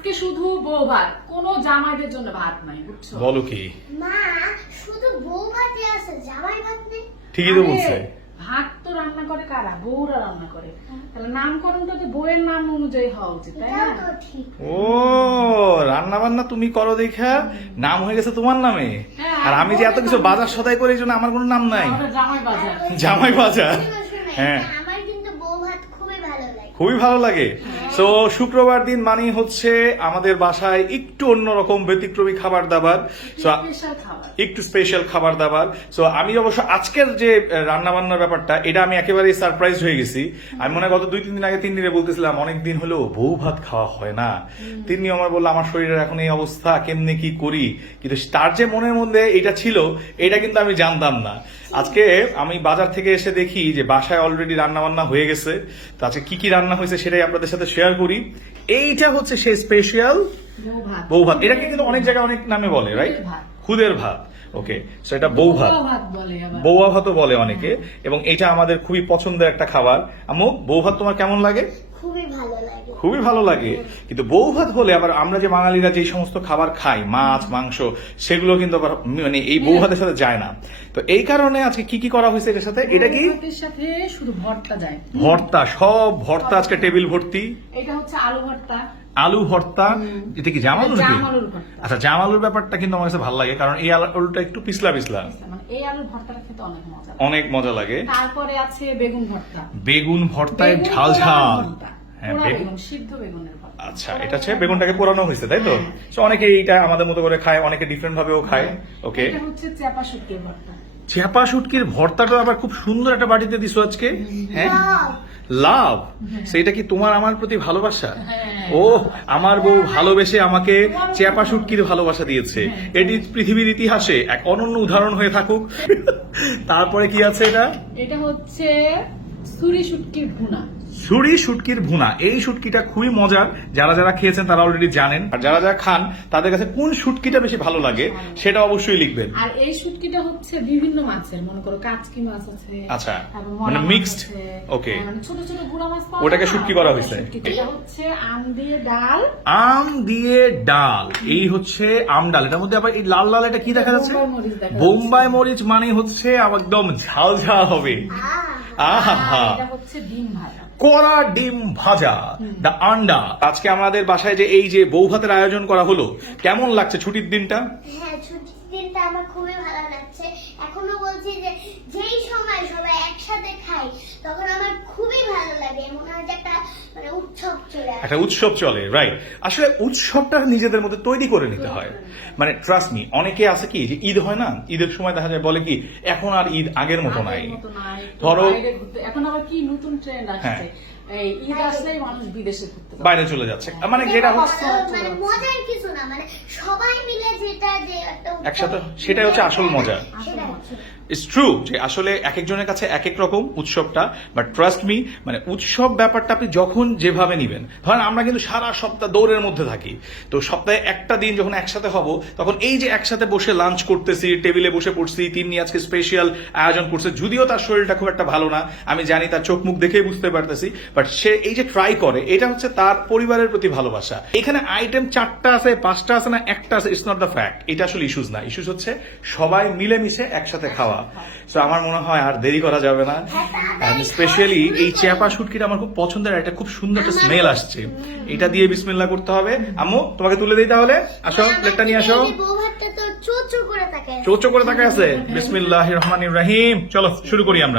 আজকে শুধু বউ ভাত, কোনো জামাইদের জন্য ভাত নাই, বুঝছো? বলো কি? মা শুধু বউ ভাতই আছে, জামাই ভাত নেই। ঠিকই তো বলছে। ভাত তো রান্না করে কারা? বউরা রান্না করে। তাহলে নামকরণটা তো বউয়ের নাম অনুযায়ী হওয়া উচিত, তাই না? এটাও তো ঠিক। ও রান্না বান্না তুমি করো দেখা নাম হয়ে গেছে তোমার নামে। হ্যাঁ, আর আমি যে এত কিছু বাজার সদাই করে এই জন্য আমার কোনো নাম নাই। আমাদের জামাই বাজার। জামাই বাজার। শুনে, হ্যাঁ। আমার কিন্তু বউ ভাত খুবই ভালো লাগে। খুবই ভালো লাগে। তো শুক্রবার দিন মানেই হচ্ছে আমাদের বাসায় একটু অন্যরকম ব্যতিক্রমী খাবার দাবার। So, স্পেশাল খাবার। একটু স্পেশাল খাবার দাবার। সো আমি অবশ্য আজকের যে রান্না বান্নার ব্যাপারটা এটা আমি একেবারেই সারপ্রাইজ হয়ে গেছি। আমি মনে হয় গত 2-3 দিন আগে 3 দিনে বলতেছিলাম অনেকদিন হলো বউ ভাত খাওয়া হয় না। তিনি আমার বললো আমার শরীরের এখন এই অবস্থা, কেমনে কি করি, কিন্তু তার যে মনের মধ্যে এটা ছিল এটা কিন্তু আমি জানতাম না। আজকে আমি বাজার থেকে এসে দেখি যে বাসায় অলরেডি রান্না বান্না হয়ে গেছে। তো আজকে কি কি রান্না হয়েছে সেটাই আপনাদের সাথে শেয়ার করি। এইটা হচ্ছে সেই স্পেশাল বউ ভাত। বউ ভাত। এটাকে কিন্তু অনেক জায়গায় অনেক নামে বলে, রাইট? খুদের ভাত। খুদের ভাত। ওকে, সো এটা বউ ভাত, বউ ভাত বলে আবার। বৌয়া ভাতও বলে অনেকে, এবং এটা আমাদের খুবই পছন্দের একটা খাবার। আম্মু বউ ভাত তোমার কেমন লাগে? খুবই ভালো লাগে। খুবই ভালো লাগে। কিন্তু বউ ভাত হলে আবার আমরা যে বাঙালিরা যে সমস্ত খাবার খাই, মাছ মাংস, সেগুলো কিন্তু আবার মানে এই বউ ভাতের সাথে যায় না। তো এই কারণে আজকে কি কি করা হয়েছে এটার সাথে? এটা কি বউ ভাতের সাথে শুধু ভর্তা যায়। ভর্তা, সব ভর্তা আজকে টেবিল ভর্তি। এটা হচ্ছে আলু ভর্তা। আলু ভর্তা। এটা কি জামালুর? জামালুর ভর্তা। আচ্ছা, জামালুর ব্যাপারটা কিন্তু আমার কাছে ভালো লাগে, কারণ এই আলুটা একটু পিছলা পিছলা, মানে এই আলুর ভর্তাটা খেতে অনেক মজা। অনেক মজা লাগে। তারপরে আছে বেগুন ভর্তা। বেগুন ভর্তায় বেগুন ঝাল পোড়া ঝাল। ভর্তা। হ্যাঁ, পোড়া বেগুন। বেগুন, সিদ্ধ বেগুনের ভর্তা। আচ্ছা, এটা হচ্ছে বেগুনটাকে পোড়ানো হয়েছে, তাই তো? So, অনেকে এইটা আমাদের মতো করে খায়, অনেকে ডিফারেন্ট ভাবেও খায়। ওকে, এটা হচ্ছে চাপা শুটকির ভর্তা। চেপা শুটকির ভর্তাটা আবার খুব সুন্দর একটা বাটিতে দিছো আজকে। হ্যাঁ, লাভ। লাভ। সেটা কি তোমার আমার প্রতি ভালোবাসা? হ্যাঁ। ও আমার বউ ভালোবেসে আমাকে চেপা শুটকির ভালোবাসা দিয়েছে। এটি পৃথিবীর ইতিহাসে এক অনন্য উদাহরণ হয়ে থাকুক। তারপরে কি আছে এটা? এটা হচ্ছে ছুরি শুটকির ভুনা। ছুরি শুটকির ভুনা। এই শুটকিটা খুবই মজার, যারা যারা খেয়েছেন তারা অলরেডি জানেন। আর যারা যারা খান তাদের কাছে কোন শুটকিটা বেশি ভালো লাগে সেটা অবশ্যই লিখবেন। আর এই শুটকিটা হচ্ছে বিভিন্ন মাছের, মনে করো কাচকি মাছ আছে। আচ্ছা, তারপর মানে মলা মাছ mixed? আছে। Okay. মানে ছোট ছোট গুঁড়া মাছ পাওয়া ওটাকে যায় না? শুটকি করা হয়েছে। এটা হচ্ছে আম দিয়ে ডাল। আম দিয়ে ডাল। এই হচ্ছে আম ডাল। এটার মধ্যে আবার এই লাল লাল এটা কি দেখা যাচ্ছে? বোম্বাই মরিচ দেখা যাচ্ছে। বোম্বাই মরিচ মানে হচ্ছে একদম ঝাল ঝাল হবে। আহা, আর এটা হচ্ছে ডিম ভাজা। কড়া ডিম ভাজা, দা আন্ডা। আজকে আমাদের বাসায় যে এই যে বউ ভাতের আয়োজন করা হলো, কেমন লাগছে ছুটির দিনটা? হ্যাঁ, ছুটির দিনটা আমার খুবই ভালো লাগছে। এখনো বলছি যে যেই সময় সবাই একসাথে খাই তখন আমার খুবই ভালো লাগে। মনে হয় যে একটা মানে উৎসব চলে আসে। একটা উৎসব চলে, রাইট? আসলে উৎসবটা নিজেদের মধ্যে তৈরি করে নিতে হয়। মানে ট্রাস্ট মি, অনেকে আছে কি যে ঈদ হয় না, ঈদের সময় দেখা যায় বলে কি এখন আর ঈদ আগের মতো নাই। আগের মতো নাই। ধরো বাইরে ঘুরতে- এখন আবার কি নতুন ট্রেন্ড আসছে, এই ঈদ আসলেই মানুষ বিদেশে ঘুরতে যাবে। বাইরে চলে যাচ্ছে, মানে যেটা হচ্ছে মানে মজার কিছু না, মানে সবাই মিলে যেটা যে একটা উৎসব একসাথে, সেটাই হচ্ছে আসল মজা। আসলে মজা। ইটস ট্রু যে আসলে এক একজনের কাছে এক এক রকম উৎসবটা, বাট ট্রাস্ট মি, মানে উৎসব ব্যাপারটা আপনি যখন যেভাবে নিবেন। ধরেন আমরা কিন্তু সারা সপ্তাহ দৌড়ের মধ্যে থাকি, তো সপ্তাহে একটা দিন যখন একসাথে হব তখন এই যে একসাথে বসে লাঞ্চ করতেছি, টেবিলে বসে পড়ছি, তিনি আজকে স্পেশাল আয়োজন করছে, যদিও তার শরীরটা খুব একটা ভালো না, আমি জানি, তার চোখ মুখ দেখেই বুঝতে পারতেছি, বাট সে এই যে ট্রাই করে, এটা হচ্ছে তার পরিবারের প্রতি ভালোবাসা। এখানে আইটেম 4টা আছে, 5টা আছে না একটা আছে, ইটস নট দ্য ফ্যাক্ট। এটা আসলে ইস্যুস না, ইস্যুস হচ্ছে সবাই মিলেমিশে একসাথে খাওয়া। সো আমার মনে হয় আর দেরি করা যাবে না। স্পেশালি এই চেপা শুটকিটা আমার খুব পছন্দের, একটা খুব সুন্দর একটা স্মেল আসছে। এটা দিয়ে বিসমিল্লাহ করতে হবে। আম্মু তোমাকে তুলে দিই তাহলে, আসো প্লেটটা নিয়ে আসো। এই বউ ভাতটা তো চোচো করে থাকে। চোচো করে তাকায় আছে। বিসমিল্লাহির রহমানির রহিম। চলো শুরু করি আমরা।